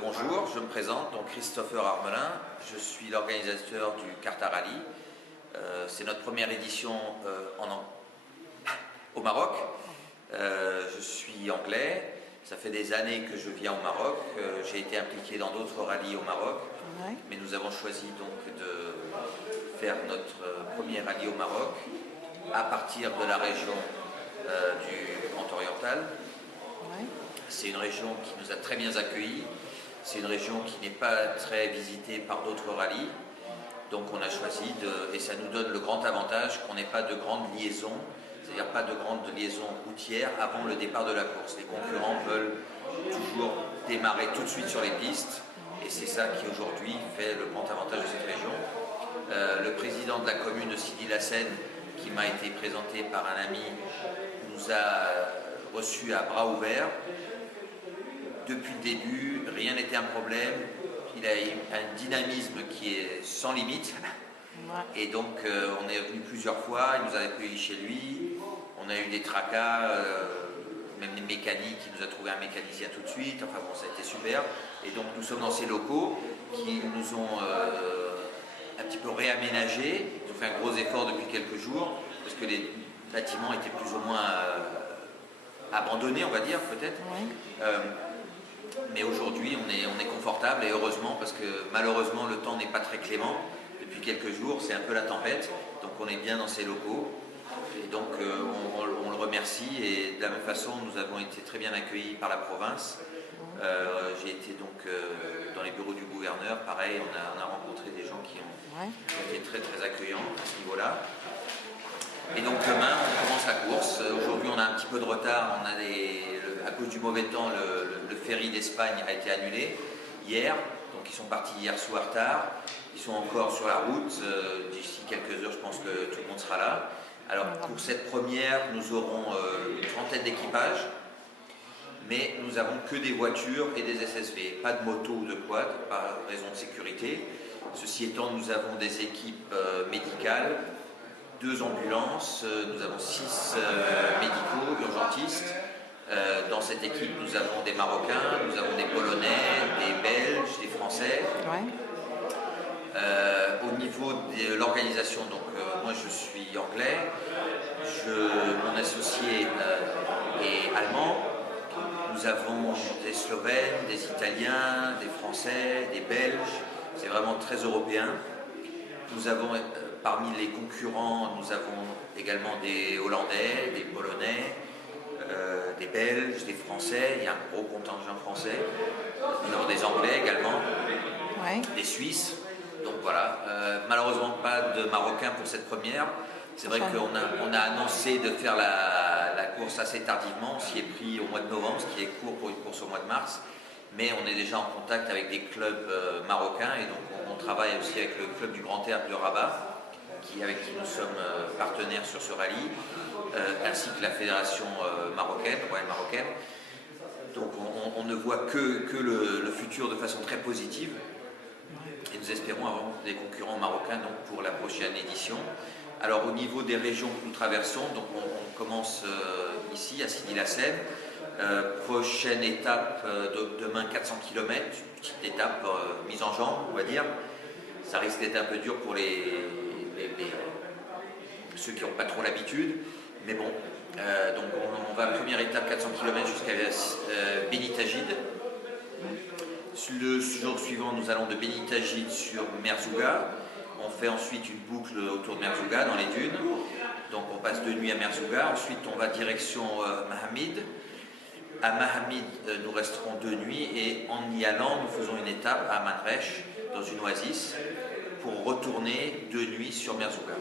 Bonjour, je me présente, donc Christopher Armelin, je suis l'organisateur du Carta Rally. C'est notre première édition au Maroc. Je suis anglais, ça fait des années que je viens au Maroc, j'ai été impliqué dans d'autres rallyes au Maroc, mais nous avons choisi donc de faire notre premier rallye au Maroc à partir de la région du Grand Oriental. C'est une région qui nous a très bien accueillis. C'est une région qui n'est pas très visitée par d'autres rallyes. Donc on a choisi et ça nous donne le grand avantage qu'on n'ait pas de grandes liaisons, c'est-à-dire pas de grandes liaisons routières avant le départ de la course. Les concurrents veulent toujours démarrer tout de suite sur les pistes et c'est ça qui aujourd'hui fait le grand avantage de cette région. Le président de la commune de Sidi Lassène, qui m'a été présenté par un ami, nous a reçus à bras ouverts. Depuis le début, rien n'était un problème. Il a un dynamisme qui est sans limite. Et donc, on est venu plusieurs fois. Il nous a accueillis chez lui. On a eu des tracas, même les mécaniques. Il nous a trouvé un mécanicien tout de suite. Enfin bon, ça a été super. Et donc, nous sommes dans ces locaux qui nous ont un petit peu réaménagés. Ils ont fait un gros effort depuis quelques jours parce que les bâtiments étaient plus ou moins abandonnés, on va dire, peut-être. Mais aujourd'hui, on est confortable et heureusement, parce que malheureusement, le temps n'est pas très clément. Depuis quelques jours, c'est un peu la tempête, donc on est bien dans ces locaux. Et donc, on le remercie. Et de la même façon, nous avons été très bien accueillis par la province. J'ai été donc dans les bureaux du gouverneur. Pareil, on a rencontré des gens qui ont été très, très accueillants à ce niveau-là. Et donc demain, on commence la course. Aujourd'hui, on a un petit peu de retard. À cause du mauvais temps, le ferry d'Espagne a été annulé hier. Donc ils sont partis hier soir tard. Ils sont encore sur la route. D'ici quelques heures, je pense que tout le monde sera là. Alors pour cette première, nous aurons une trentaine d'équipages. Mais nous n'avons que des voitures et des SSV. Pas de moto ou de quad, par raison de sécurité. Ceci étant, nous avons des équipes médicales. 2 ambulances, nous avons 6 médicaux, urgentistes. Dans cette équipe, nous avons des Marocains, nous avons des Polonais, des Belges, des Français. Au niveau de l'organisation, donc moi je suis anglais, mon associé est allemand. Nous avons des Slovènes, des Italiens, des Français, des Belges. C'est vraiment très européen. Nous avons parmi les concurrents, nous avons également des Hollandais, des Polonais, des Belges, des Français. Il y a un gros contingent français. Nous avons des Anglais également, des Suisses. Donc voilà, malheureusement pas de Marocains pour cette première. C'est vrai qu'on a annoncé de faire la course assez tardivement. On s'y est pris au mois de novembre, ce qui est court pour une course au mois de mars. Mais on est déjà en contact avec des clubs marocains et donc on travaille aussi avec le club du Grand Air de Rabat, avec qui nous sommes partenaires sur ce rallye, ainsi que la fédération marocaine, royale marocaine. Donc on ne voit que le futur de façon très positive et nous espérons avoir des concurrents marocains donc, pour la prochaine édition. Alors au niveau des régions que nous traversons, donc on commence ici à Sidi Lassène. Prochaine étape demain 400 km, une petite étape mise en jambe on va dire. Ça risque d'être un peu dur pour ceux qui n'ont pas trop l'habitude, mais bon, donc on va première étape 400 km jusqu'à Beni Tagid. Le jour suivant, nous allons de Beni Tagid sur Merzouga. On fait ensuite une boucle autour de Merzouga dans les dunes. Donc on passe 2 nuits à Merzouga. Ensuite, on va direction Mahamid. À Mahamid, nous resterons 2 nuits et en y allant, nous faisons une étape à Manresh, dans une oasis, pour retourner 2 nuits sur Merzouga.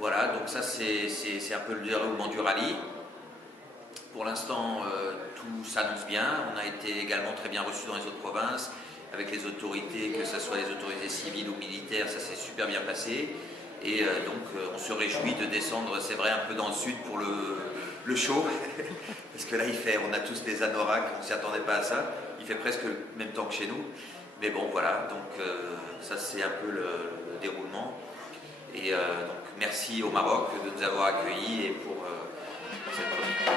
Voilà, donc ça c'est un peu le déroulement du rallye. pour l'instant, tout s'annonce bien. On a été également très bien reçus dans les autres provinces, avec les autorités, que ce soit les autorités civiles ou militaires, ça s'est super bien passé. Et donc on se réjouit de descendre, c'est vrai, un peu dans le sud pour le chaud, parce que là on a tous des anoraks, on ne s'y attendait pas à ça, il fait presque le même temps que chez nous. Mais bon voilà, donc ça c'est un peu le déroulement. Et donc merci au Maroc de nous avoir accueillis et pour cette première.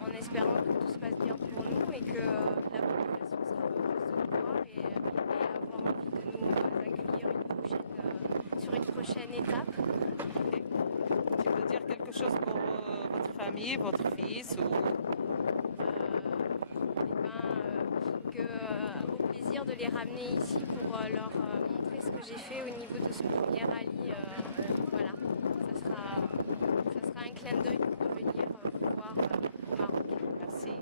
En espérant que tout se passe bien pour nous et que la population sera heureuse de nous voir et avoir envie de nous accueillir sur une prochaine étape. Tu veux dire quelque chose pour votre famille, votre fils ou... Au plaisir de les ramener ici pour leur montrer ce que j'ai fait au niveau de ce premier rallye. Voilà, ça sera un clin d'œil pour revenir vous voir au Maroc. Merci.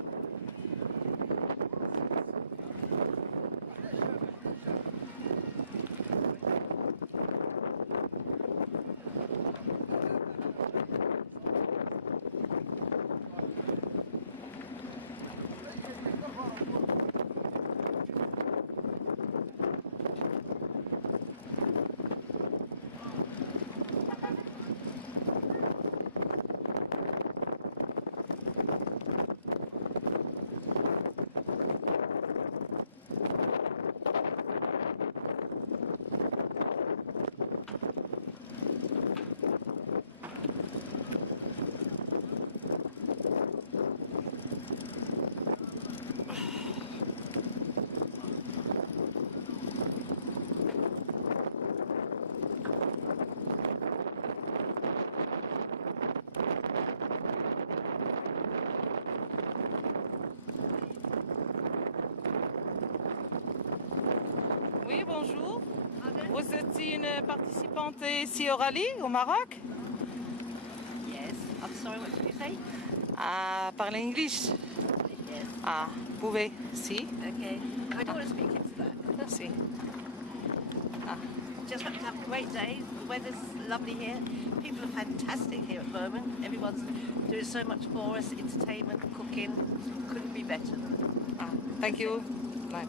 Oui, bonjour. Vous êtes une participante ici au rallye au Maroc? Yes. I'm sorry, what did you say? Ah, parlez English. Yes. Ah, vous pouvez, si. Okay. I don't want to speak into that. Si. Ah. Just have to have a great day. The weather's lovely here. People are fantastic here at Berman. Everyone's doing so much for us. Entertainment, cooking, couldn't be better. Thank you. Bye.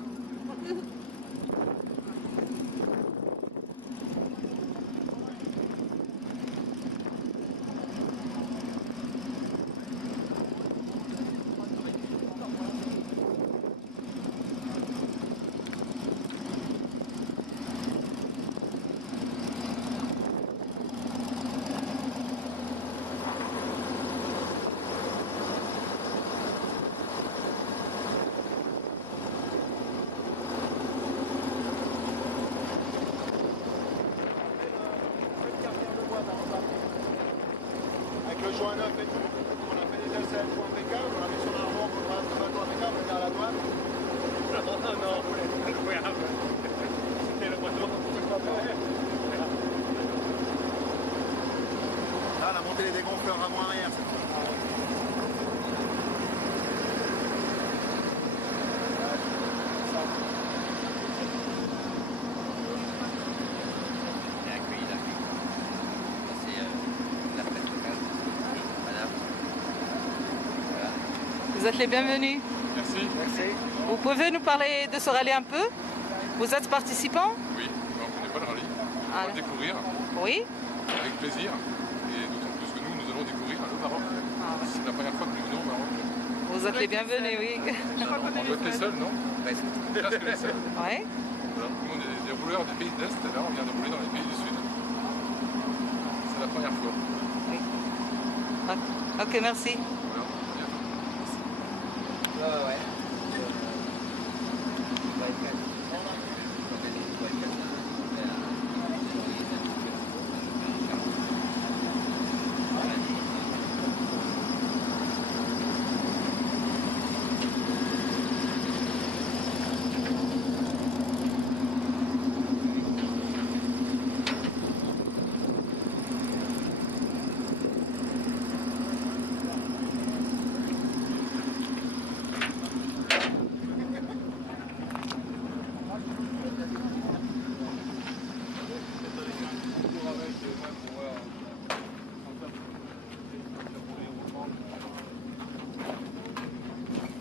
Avec le joint neuf et tout, on a fait des essais tout impeccable, on a mis sur un remorque, on a fait un bateau impeccable, on était à la douane. Non, incroyable. C'était le bateau, on pouvait pas faire. Là, on a monté les dégonfleurs avant-arrière cette fois. Vous êtes les bienvenus. Merci. Vous pouvez nous parler de ce rallye un peu? Vous êtes participant? Oui, on ne connaît pas le rallye. On va le découvrir Oui. avec plaisir. Et d'autant plus que nous allons découvrir le Maroc. C'est la première fois que nous venons au Maroc. Vous êtes les bienvenus, oui. On doit être les seuls, non? Presque les seuls. Oui. Voilà. Nous, on est des rouleurs des pays de l'Est, et là, on vient de rouler dans les pays du Sud. C'est la première fois. Oui. Ok, merci. Voilà.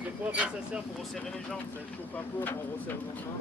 Des fois, ça sert pour resserrer les jambes, ça chauffe un peu, on resserre le lendemain.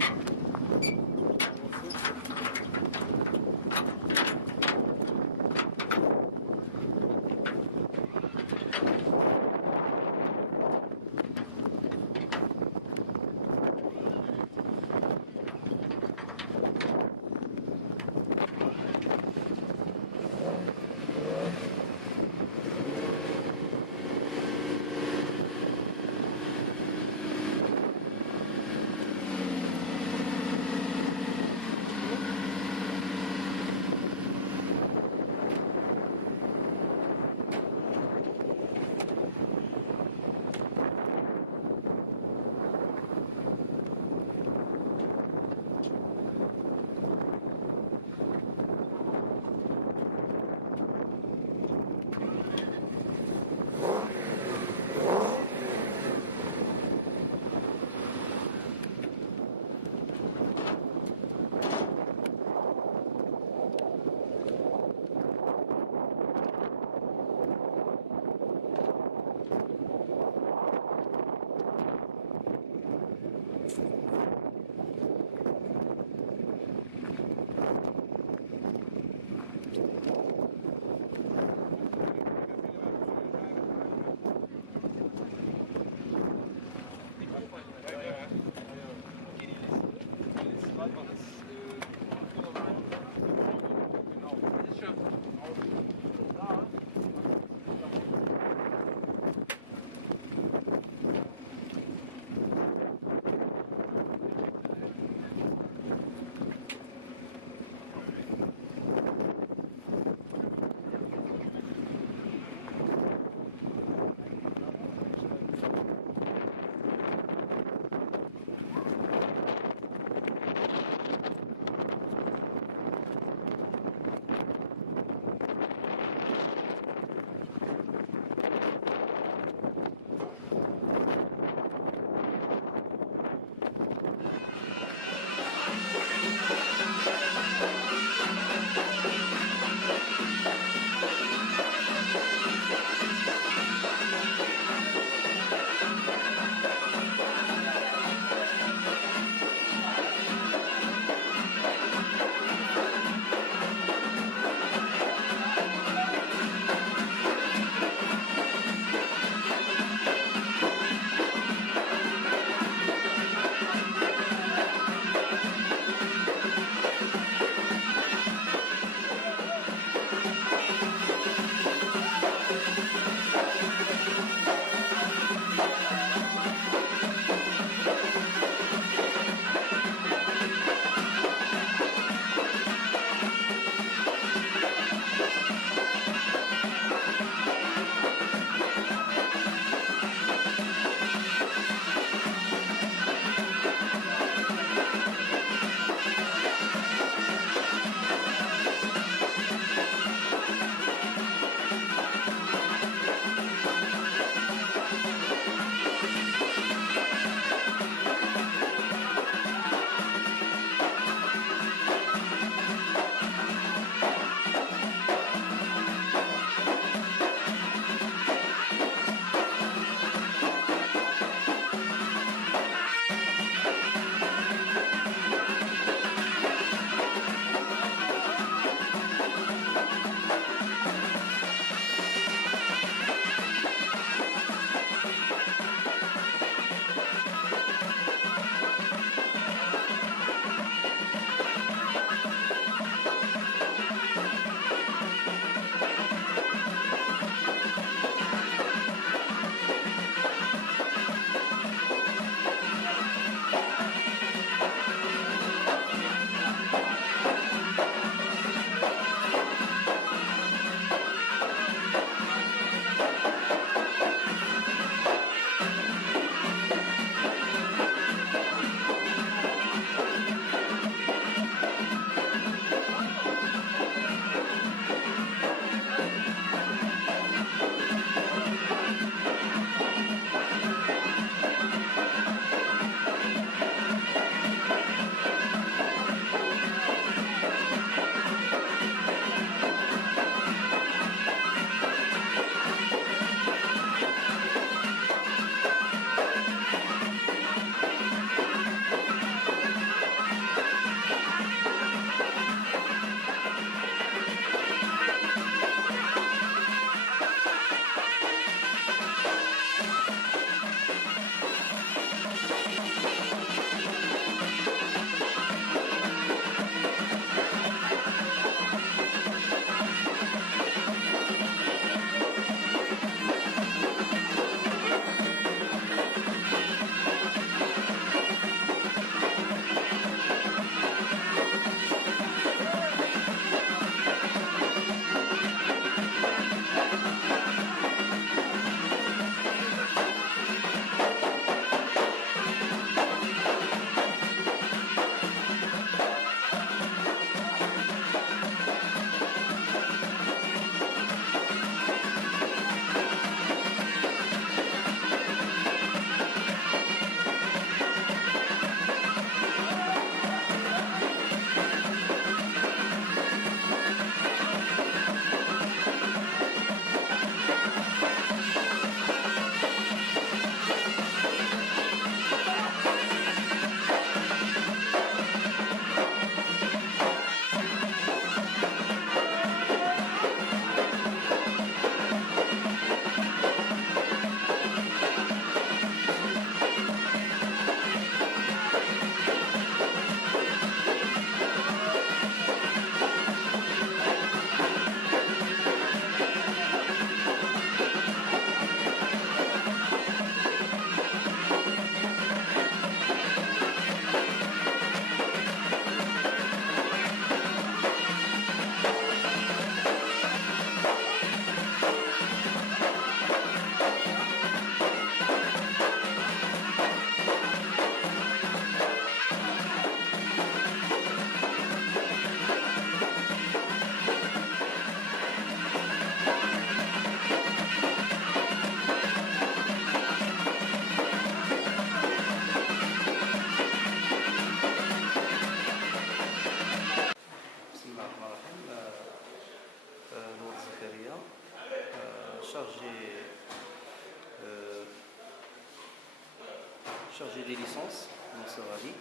chargé des licences dans ce rallye.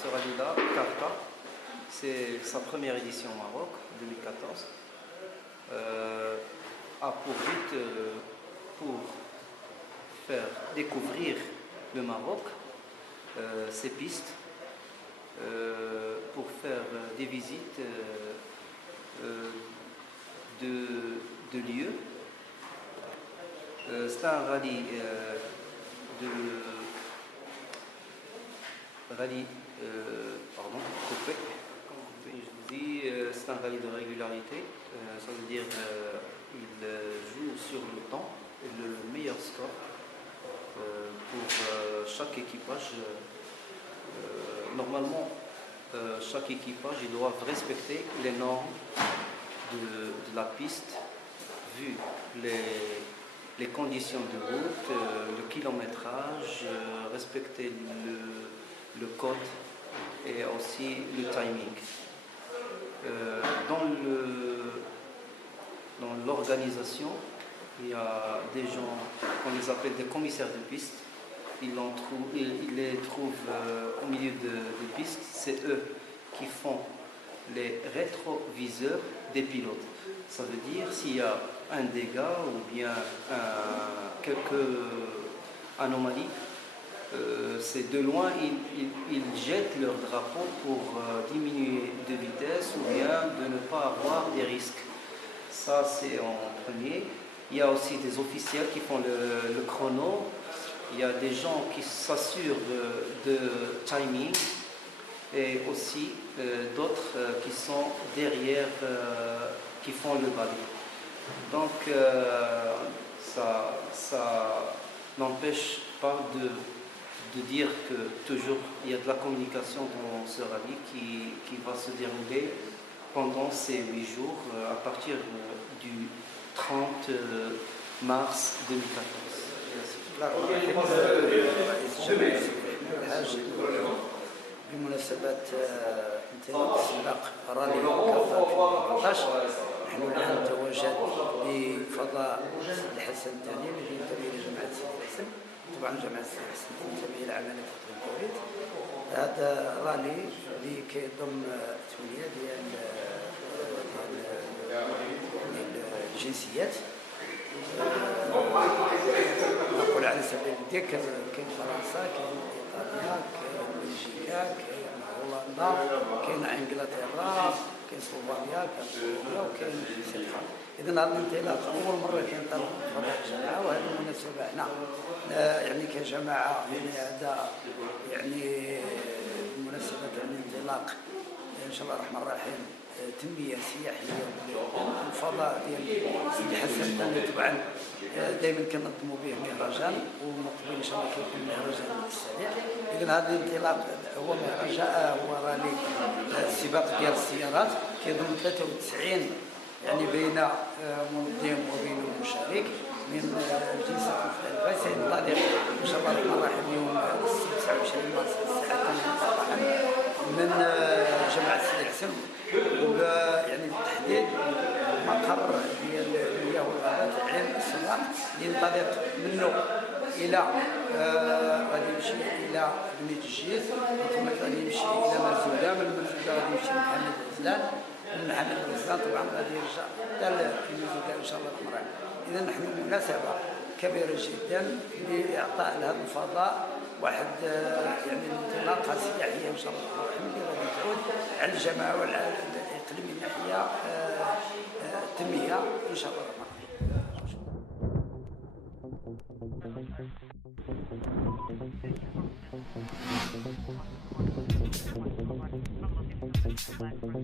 Ce rallye-là, Carta, c'est sa première édition au Maroc, 2014. A pour but pour faire découvrir le Maroc, ses pistes, pour faire des visites de lieux. C'est un rallye c'est un rallye de régularité, ça veut dire qu'il joue sur le temps et le meilleur score pour chaque équipage. Normalement, chaque équipage ils doivent respecter les normes de la piste, vu les conditions de route, le kilométrage, respecter le code et aussi le timing. Dans l'organisation, il y a des gens qu'on les appelle des commissaires de piste. Ils les trouvent au milieu des pistes. C'est eux qui font les rétroviseurs des pilotes. Ça veut dire s'il y a un dégât ou bien quelques anomalies, c'est de loin, ils jettent leur drapeau pour diminuer de vitesse ou bien de ne pas avoir des risques. Ça, c'est en premier. Il y a aussi des officiels qui font le chrono. Il y a des gens qui s'assurent de timing et aussi d'autres qui sont derrière, qui font le balai. Donc, ça n'empêche pas de dire que toujours il y a de la communication dans ce rallye qui va se dérouler pendant ces 8 jours à partir du 30 mars 2014. بمناسبة انطلاق سباق رالي كافا 2014 نحن الآن نتواجد بفضاء سيد الحسن الثاني الذي ينتمي إلى جماعة سيد الحسن. طبعا جماعة سيد الحسن تنتمي إلى عمالة تقديم التوحيد. هذا رالي اللي كيضم ثمانية ديال الجنسيات. نقول على سبيل الذكر كاين فرنسا، كاين ايطاليا، كاين بلجيكا، كاين هولندا، كاين انجلترا، كاين سلوفاكيا، كاين سوريا وكاين سلفا. اذا هذا الانطلاق اول مره كينطلق فضاء الجماعه، وهذه المناسبه حنا يعني كجماعه يعني هذا يعني بمناسبه الانطلاق ان شاء الله الرحمن الرحيم تنميه سياحيه الفضاء ديال سيدي الحسن الثاني. طبعا دائما كنظموا به مهرجان ومقبل ان شاء الله كيكون مهرجان السريع. اذا هذا الانطلاق هو مهرجان، هو رالي سباق ديال السيارات كيضم 93 يعني بين منظم وبين مشارك من جنسيات مختلفه. سينطلق ان شاء الله الرحمن الرحيم يوم 29 مارس الساعه 8 صباحا من جماعه سيدي الحسن، يعني بالتحديد مقر ديال المياه والغابات عين السواق ينطلق منه الى غادي يمشي الى بنية الجيث، ثم غادي يمشي الى مرزوله، من مرزوله غادي يمشي لمحمد الغزلان، ومن محمد الغزلان طبعا غادي يرجع حتى لمرزوله ان شاء الله الرحمن الرحيم. اذا نحن مناسبه كبيره جدا لاعطاء لهذا الفضاء واحد يعني انطلاقه سياحيه ان شاء الله الرحمن الرحيم اللي غادي تعود على الجماعه والعالم الاقليمي من ناحيه التنميه ان شاء الله الرحمن الرحيم.